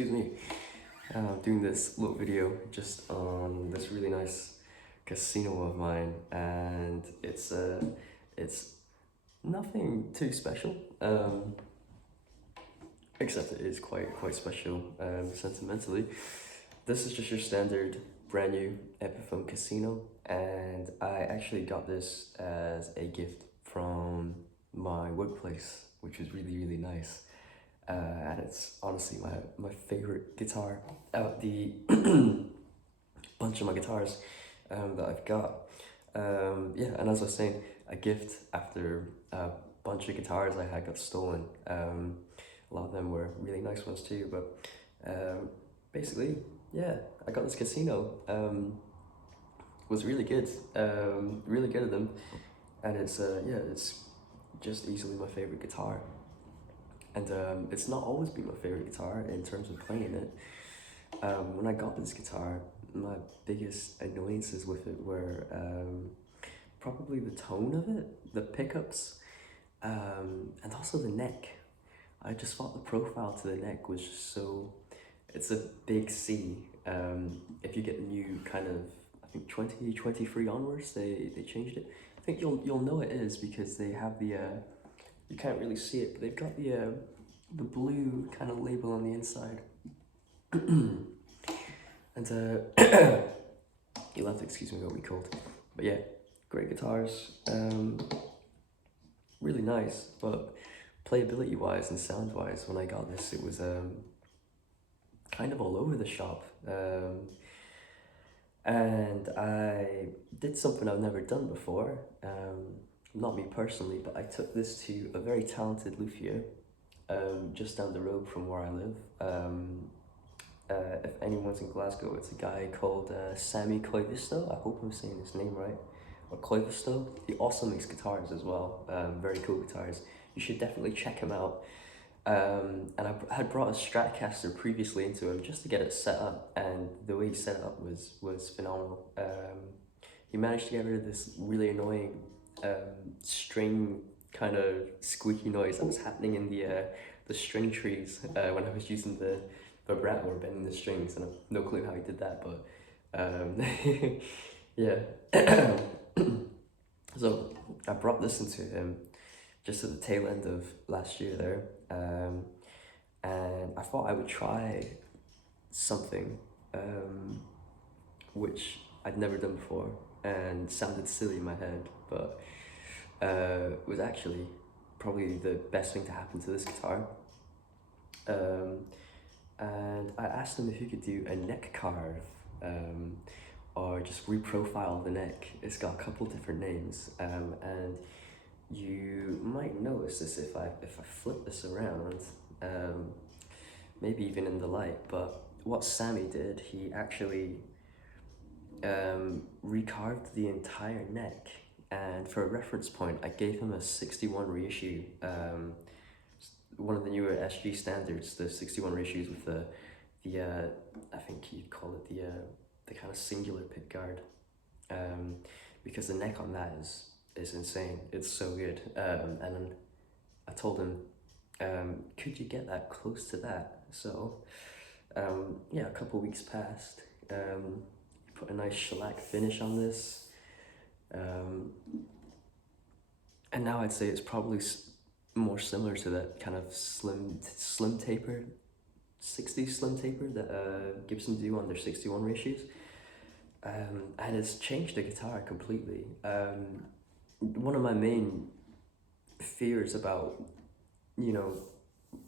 excuse me. Doing this little video just on this really nice casino of mine, and it's nothing too special, except it is quite special sentimentally. This is just your standard brand new Epiphone Casino, and I actually got this as a gift from my workplace, which was really nice. And it's honestly my favorite guitar out the bunch of my guitars that I've got. Yeah, and as I was saying, a gift after a bunch of guitars I had got stolen. A lot of them were really nice ones too, but basically, yeah, I got this casino. Was really good, really good at them, and it's yeah, it's just easily my favorite guitar. And it's not always been my favorite guitar in terms of playing it. When I got this guitar, my biggest annoyances with it were probably the tone of it, the pickups, and also the neck. I just thought the profile to the neck was just so, it's a big C. If you get the new kind of, I think 2023 onwards, they changed it. I think you'll know it is because they have the, you can't really see it, but they've got the blue kind of label on the inside. And you'll have to excuse me what we called. But yeah, great guitars. Really nice, but playability wise and sound wise, when I got this, it was kind of all over the shop. And I did something I've never done before. Not me personally, but I took this to a very talented luthier just down the road from where I live. If anyone's in Glasgow, it's a guy called Sammy Koivisto. I hope I'm saying his name right. Or Koivisto. He also makes guitars as well. Very cool guitars. You should definitely check him out. And I had brought a Stratocaster previously into him just to get it set up, and the way he set it up was phenomenal. He managed to get rid of this really annoying string kind of squeaky noise that was happening in the string trees when I was using the vibrato or bending the strings, and I have no clue how he did that, but yeah. So I brought this into him just at the tail end of last year there, and I thought I would try something which I'd never done before and sounded silly in my head, but was actually probably the best thing to happen to this guitar. And I asked him if he could do a neck carve, or just reprofile the neck. It's got a couple different names, and you might notice this if I flip this around, maybe even in the light, but what Sammy did, he actually recarved the entire neck. And for a reference point, I gave him a 61 reissue, one of the newer SG standards, the 61 reissues with the I think you'd call it the kind of singular pick guard, because the neck on that is insane. It's so good. And then I told him, could you get that close to that? So yeah, a couple weeks passed. Put a nice shellac finish on this, and now I'd say it's probably more similar to that kind of slim taper, 60s slim taper that Gibson do on their 61 reissues, and it's changed the guitar completely. One of my main fears about, you know,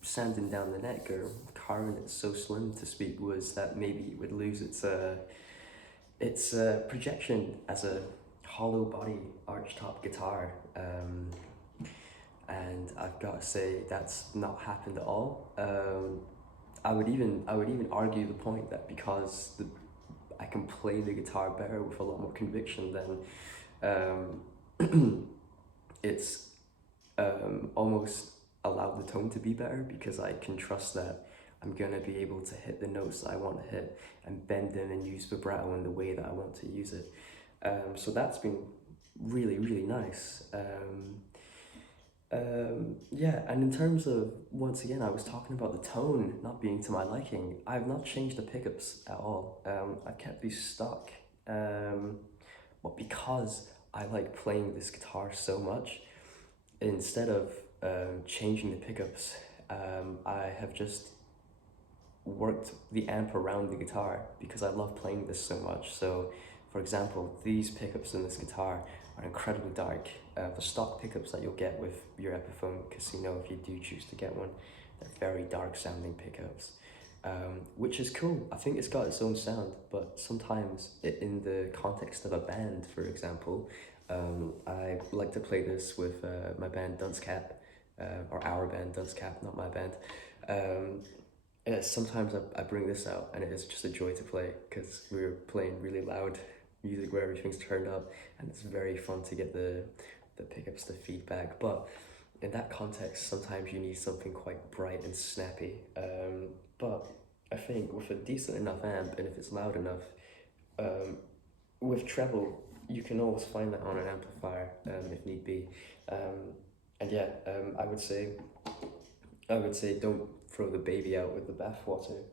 sanding down the neck or carving it so slim to speak was that maybe it would lose its projection as a hollow body archtop guitar, and I've got to say that's not happened at all. I would even argue the point that because I can play the guitar better with a lot more conviction, then it's almost allowed the tone to be better, because I can trust that I'm gonna be able to hit the notes that I want to hit and bend them and use vibrato in the way that I want to use it. So that's been really nice. Yeah, and in terms of, once again, I was talking about the tone not being to my liking. I've not changed the pickups at all. I've kept these stock. Um, but because I like playing this guitar so much, instead of changing the pickups, I have just worked the amp around the guitar because I love playing this so much. So, for example, these pickups in this guitar are incredibly dark. The stock pickups that you'll get with your Epiphone Casino, if you do choose to get one, they're very dark sounding pickups, which is cool. I think it's got its own sound, but sometimes in the context of a band, for example, I like to play this with my band Dunce Cap, or our band Dunce Cap, not my band. Um, yeah, sometimes I bring this out and it is just a joy to play because we're playing really loud music where everything's turned up, and it's very fun to get the pickups, the feedback. But in that context, sometimes you need something quite bright and snappy. But I think with a decent enough amp, and if it's loud enough, um, with treble, you can always find that on an amplifier if need be. And yeah, I would say don't throw the baby out with the bathwater,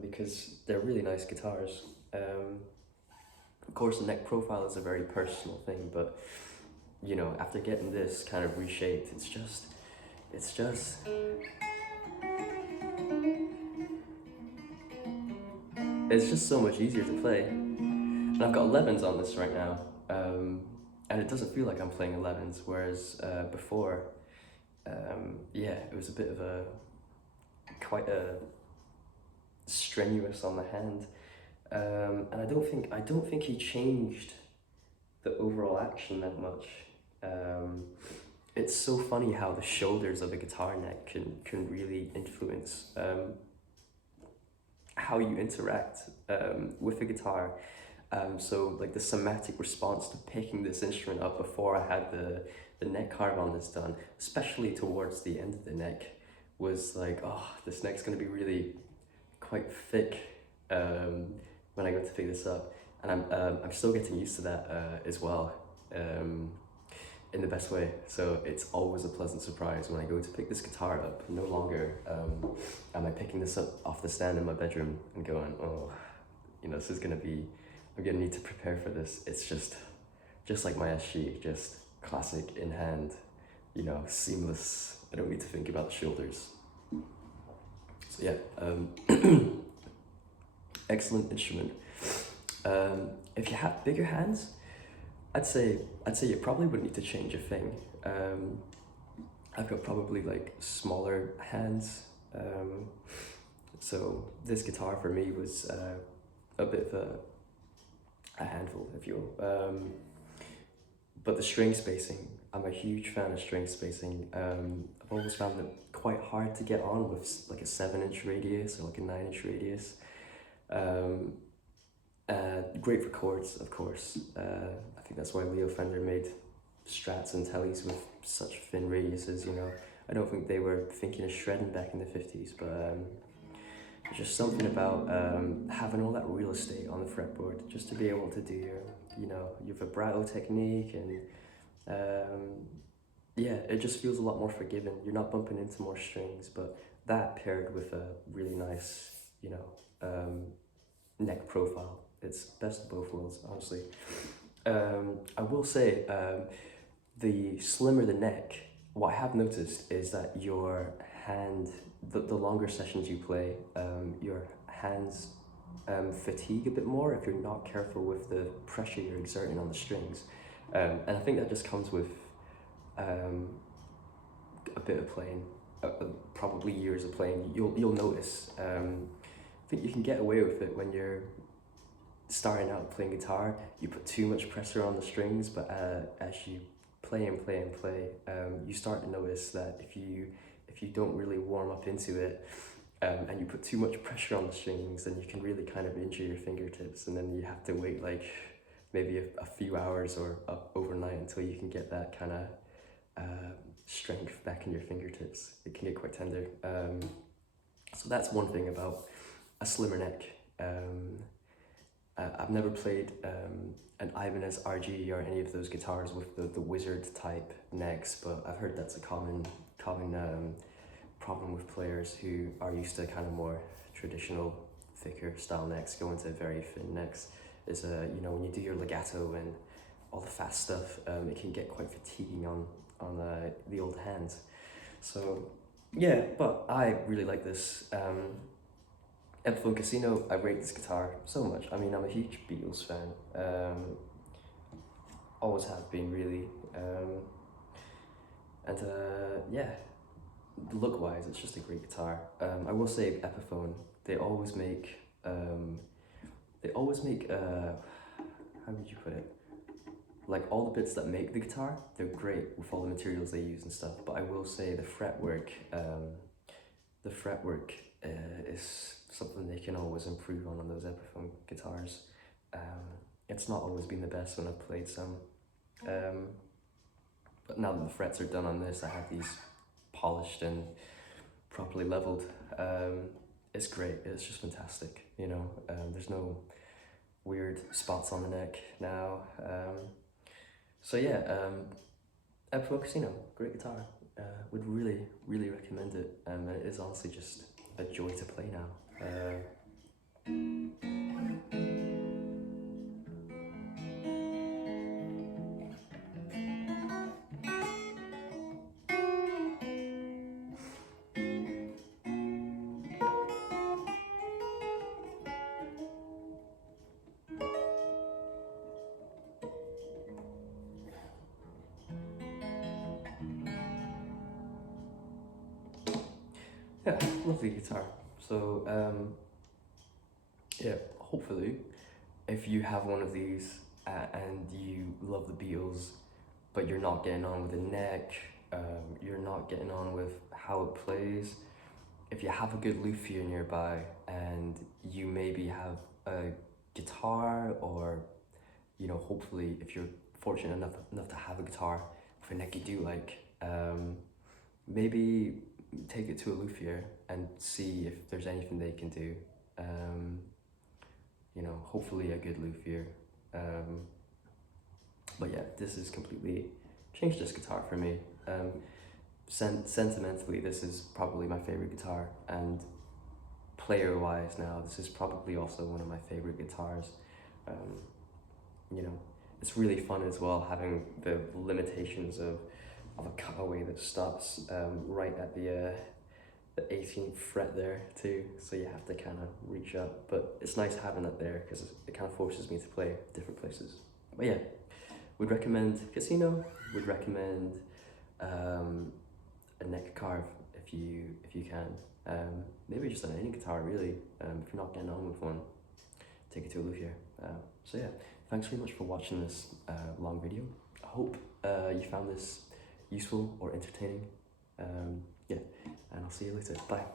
because they're really nice guitars. Of course, the neck profile is a very personal thing, but you know, after getting this kind of reshaped, it's just, it's just so much easier to play. And I've got 11s on this right now, and it doesn't feel like I'm playing 11s, whereas before, yeah, it was a bit of a quite a strenuous on the hand. And I don't think he changed the overall action that much. Um, it's so funny how the shoulders of a guitar neck can really influence how you interact with the guitar. So like the somatic response to picking this instrument up before I had the neck carve on this done, especially towards the end of the neck, was like, oh, this neck's gonna be really quite thick when I go to pick this up, and I'm still getting used to that as well, in the best way. So it's always a pleasant surprise when I go to pick this guitar up. No longer am I picking this up off the stand in my bedroom and going, oh, you know, this is gonna be, I'm gonna need to prepare for this. It's just like my SG, just classic in hand, you know, seamless. I don't need to think about the shoulders. So yeah, excellent instrument. If you have bigger hands, I'd say you probably wouldn't need to change a thing. I've got probably like smaller hands, so this guitar for me was a bit of a handful, if you will. But the string spacing, I'm a huge fan of string spacing. I've always found it quite hard to get on with like a 7-inch radius or like a 9-inch radius. Great for chords, of course. I think that's why Leo Fender made Strats and Tellys with such thin radiuses, you know. I don't think they were thinking of shredding back in the 50s, but there's just something about having all that real estate on the fretboard just to be able to do your vibrato technique, and yeah, it just feels a lot more forgiving. You're not bumping into more strings, but that paired with a really nice, neck profile, it's best of both worlds, honestly. I will say, the slimmer the neck, what I have noticed is that your hand, the longer sessions you play, your hands fatigue a bit more if you're not careful with the pressure you're exerting on the strings. And I think that just comes with a bit of playing, probably years of playing. You'll notice. I think you can get away with it when you're starting out playing guitar. You put too much pressure on the strings, but as you play and play and play, you start to notice that if you don't really warm up into it, and you put too much pressure on the strings, then you can really kind of injure your fingertips, and then you have to wait like maybe a few hours or overnight until you can get that kind of strength back in your fingertips. It can get quite tender. So that's one thing about a slimmer neck. I've never played an Ibanez RG or any of those guitars with the wizard type necks, but I've heard that's a common problem with players who are used to kind of more traditional, thicker style necks going to very thin necks. Is you know, when you do your legato and all the fast stuff, it can get quite fatiguing on the old hands. So yeah, but I really like this Epiphone Casino. I rate this guitar so much. I mean, I'm a huge Beatles fan. Always have been, really. And yeah, look-wise, it's just a great guitar. I will say Epiphone, they always make how would you put it? Like, all the bits that make the guitar, they're great with all the materials they use and stuff. But I will say the fretwork is something they can always improve on those Epiphone guitars. It's not always been the best when I've played some. But now that the frets are done on this, I have these polished and properly leveled. It's great. It's just fantastic. You know, there's no weird spots on the neck now. So yeah, Epiphone Casino, great guitar. Would really recommend it. It is honestly just a joy to play now. Yeah, lovely guitar. So yeah, hopefully, if you have one of these and you love the Beatles, but you're not getting on with the neck, you're not getting on with how it plays, if you have a good luthier nearby and you maybe have a guitar, or you know, hopefully if you're fortunate enough to have a guitar with a neck you do like, maybe take it to a luthier and see if there's anything they can do. You know, hopefully a good luthier. But yeah, this has completely changed this guitar for me. Sentimentally, this is probably my favorite guitar, and player-wise now, this is probably also one of my favorite guitars. You know, it's really fun as well, having the limitations of a cutaway that stops right at the 18th fret there too, so you have to kind of reach up, but it's nice having that there because it kind of forces me to play different places. But yeah, would recommend Casino, would recommend a neck carve if you can. Maybe just on any guitar really, if you're not getting on with one, take it to a luthier. So yeah, thanks very much for watching this long video. I hope you found this useful or entertaining. Yeah, and I'll see you later. Bye.